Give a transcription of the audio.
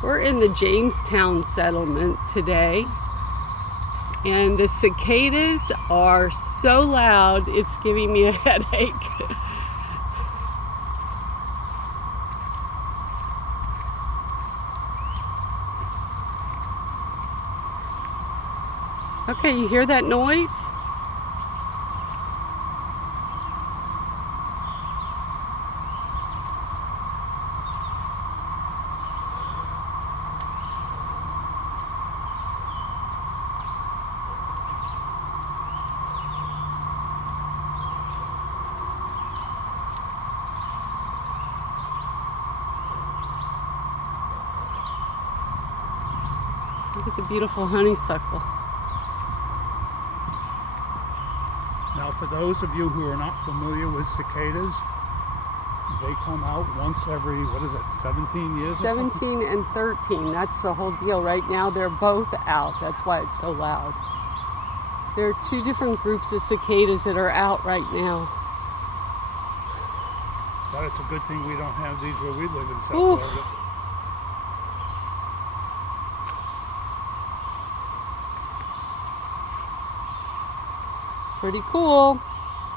We're in the Jamestown settlement today, and the cicadas are so loud it's giving me a headache. Okay, you hear that noise? Look at the beautiful honeysuckle. Now, for those of you who are not familiar with cicadas, they come out once every, 17 years? 17 and 13, that's the whole deal. Right now they're both out, that's why it's so loud. There are two different groups of cicadas that are out right now. But it's a good thing we don't have these where we live in South Oof. Florida. Pretty cool.